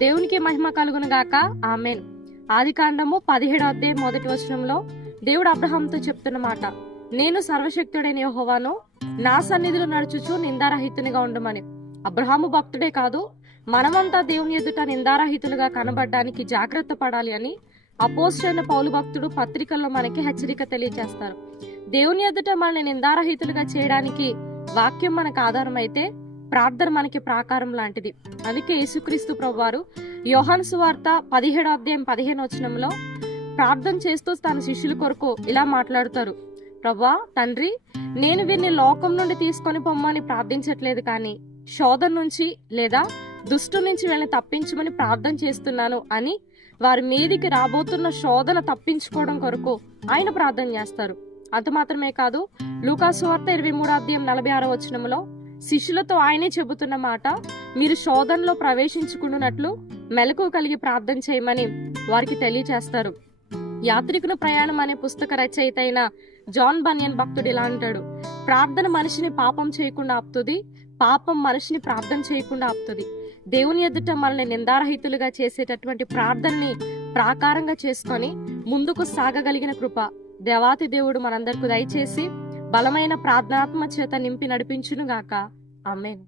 దేవునికి మహిమ కలుగును గాక. ఆమేన్. ఆదికాండము 17వ అధ్యాయం 1వ వచనంలో దేవుడు అబ్రహాంతో చెప్తున్న మాట, నేను సర్వశక్తుడైన యెహోవాను, నా సన్నిధిలో నడుచుచు నిందారహితునిగా ఉండమని. అబ్రహాము భక్తుడే కాదు, మనమంతా దేవుని ఎదుట నిందారహితులుగా కనబడడానికి జాగ్రత్త పడాలి అని అపోస్తలుడైన పౌలు భక్తుడు పత్రికల్లో మనకి హెచ్చరిక తెలియజేస్తారు. దేవుని ఎదుట మనల్ని నిందారహితులుగా చేయడానికి వాక్యం మనకు ఆధారం అయితే, ప్రార్థన మనకి ప్రాకారం లాంటిది. అందుకే యేసుక్రీస్తు ప్రభువారు యోహాను సువార్త 17వ అధ్యాయం 15వ వచనంలో ప్రార్థన చేస్తూ తన శిష్యుల కొరకు ఇలా మాట్లాడుతారు, ప్రభువా తండ్రి, నేను వీరిని లోకం నుండి తీసుకొని పొమ్మని ప్రార్థించట్లేదు, కానీ శోధన నుంచి లేదా దుష్టు నుంచి వీళ్ళని తప్పించమని ప్రార్థన చేస్తున్నాను అని వారి మీదికి రాబోతున్న శోధన తప్పించుకోవడం కొరకు ఆయన ప్రార్థన చేస్తారు. అంత మాత్రమే కాదు, లూకాసు సువార్త 23వ అధ్యాయం 46వ వచనంలో శిష్యులతో ఆయనే చెబుతున్న మాట, మీరు శోధనలో ప్రవేశించుకున్నట్లు మెలకువ కలిగి ప్రార్థన చేయమని వారికి తెలియచేస్తారు. యాత్రికుని ప్రయాణం అనే పుస్తక రచయిత అయిన జాన్ బనియన్ భక్తుడు ఇలా అంటాడు, ప్రార్థన మనిషిని పాపం చేయకుండా ఆపుతుంది, పాపం మనిషిని ప్రార్థన చేయకుండా ఆపుతుంది. దేవుని ఎదుట మనల్ని నిందారహితులుగా చేసేటటువంటి ప్రార్థనని ప్రాకారంగా చేసుకొని ముందుకు సాగగలిగిన కృప దేవాతి దేవుడు మనందరికీ దయచేసి బలమైన ప్రార్థనాత్మ చేత నింపి నడిపించును గాక. ఆమేన్.